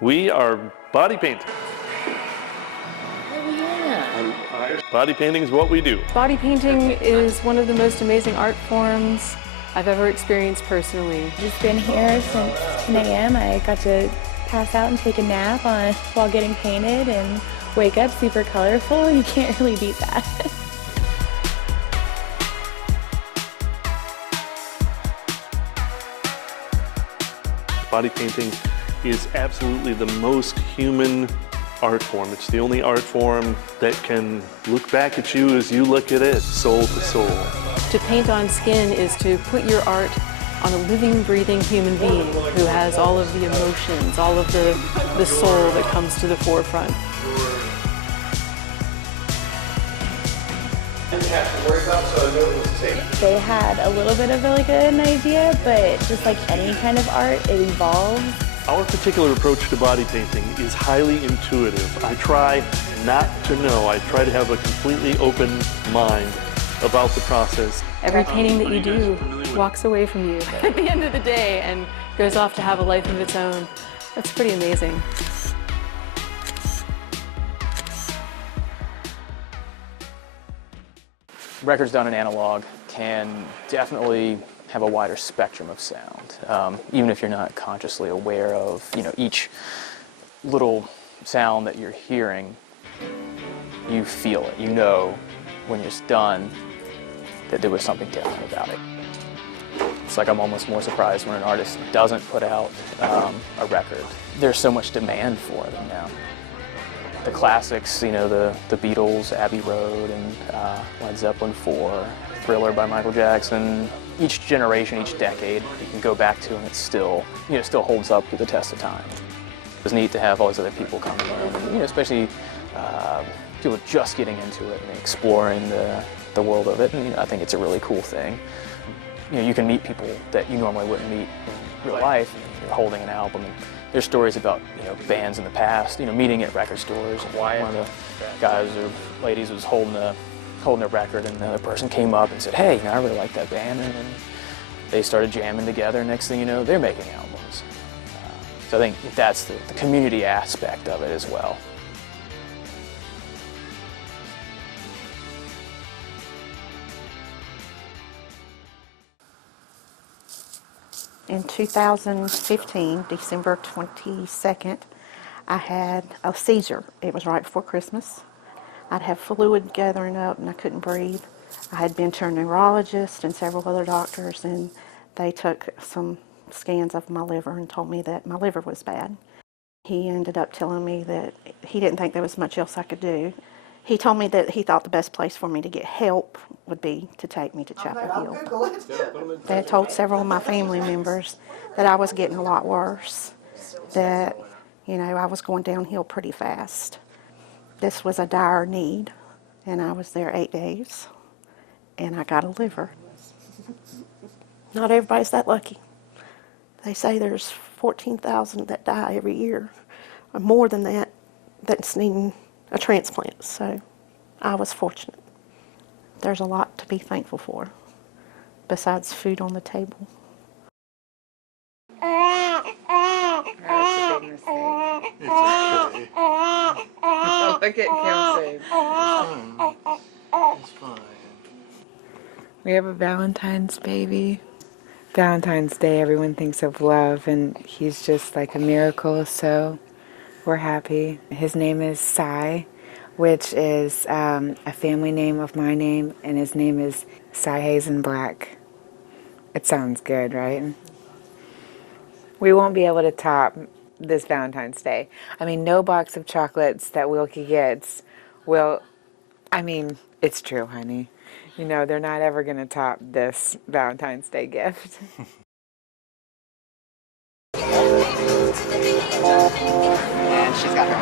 We are body painting. Oh, yeah. Body painting is what we do. Body painting is one of the most amazing art forms I've ever experienced personally. Just been here since 10 a.m. I got to pass out and take a nap while getting painted and wake up super colorful. You can't really beat that. Body painting is absolutely the most human art form. It's the only art form that can look back at you as you look at it, soul to soul. To paint on skin is to put your art on a living, breathing human being who has all of the emotions, all of the soul that comes to the forefront. They had a little bit of like an idea, but just like any kind of art, it evolves. Our particular approach to body painting is highly intuitive. I try not to know. I try to have a completely open mind about the process. Every painting that you do walks away from you at the end of the day and goes off to have a life of its own. That's pretty amazing. Records done in analog can definitely have a wider spectrum of sound, even if you're not consciously aware of, each little sound that you're hearing. You feel it. You know when it's done that there was something different about it. It's like I'm almost more surprised when an artist doesn't put out a record. There's so much demand for them now. The classics, the Beatles, Abbey Road, and Led Zeppelin 4, Thriller by Michael Jackson. Each generation, each decade, you can go back to and it still holds up to the test of time. It's neat to have all these other people coming in, and, especially people just getting into it and exploring the world of it, and I think it's a really cool thing. You can meet people that you normally wouldn't meet in real life, and you're holding an album. And there's stories about bands in the past, meeting at record stores. One of the guys or ladies was holding a record, and the other person came up and said, "Hey, I really like that band," and then they started jamming together. Next thing you know, they're making albums. So I think that's the community aspect of it as well. In 2015, December 22nd, I had a seizure. It was right before Christmas. I'd have fluid gathering up and I couldn't breathe. I had been to a neurologist and several other doctors, and they took some scans of my liver and told me that my liver was bad. He ended up telling me that he didn't think there was much else I could do. He told me that he thought the best place for me to get help would be to take me to Chapel Hill. They had told several of my family members that I was getting a lot worse, that, I was going downhill pretty fast. This was a dire need, and I was there 8 days, and I got a liver. Not everybody's that lucky. They say there's 14,000 that die every year, or more than that, that's needing a transplant, so I was fortunate. There's a lot to be thankful for, besides food on the table. Look at Kim. It's fine. We have a Valentine's baby. Valentine's Day, everyone thinks of love, and he's just like a miracle, so we're happy. His name is Cy, which is a family name of my name, and his name is Cy Hazen Black. It sounds good, right? We won't be able to top this Valentine's Day. No box of chocolates that Wilkie gets will, it's true, honey. They're not ever going to top this Valentine's Day gift. And she's got her.